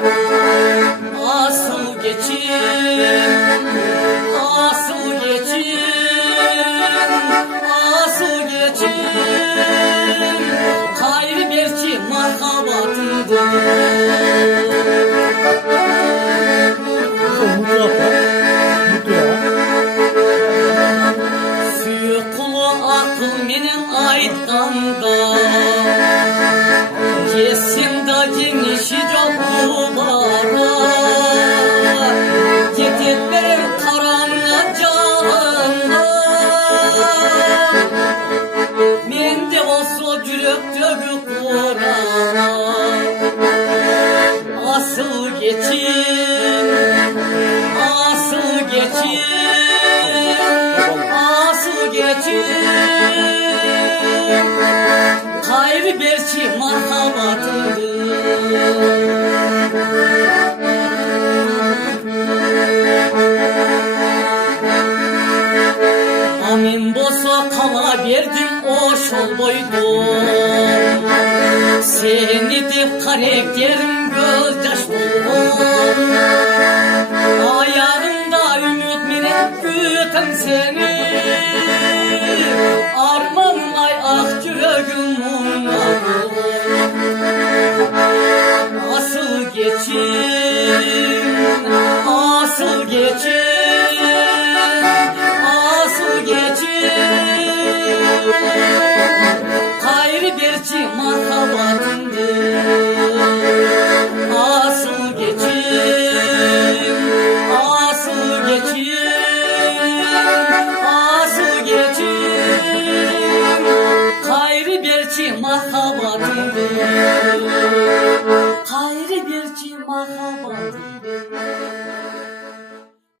Asıl geçin, asıl geçin, asıl geçin. Gayrı belki marhabatıdır. Suyu kulu akıl menin aytqanda, kesin da genişi jokubara. Ketip berer karanlık jahanda, mende bolsa jürek tөгүp kura. Asıl geçin, asıl geçin, asıl geçin. Gayrı belki marhabatıdır. Amin bolsa kala verdim o şol boydum. Seni dip karakterim göz yaş bulur. Ayarımda ümit menen gütüm seni. Armanım ay ak yüreğim muğladır. Asıl geçin, asıl geçin, asıl geçin. Gayrı belki marhabatın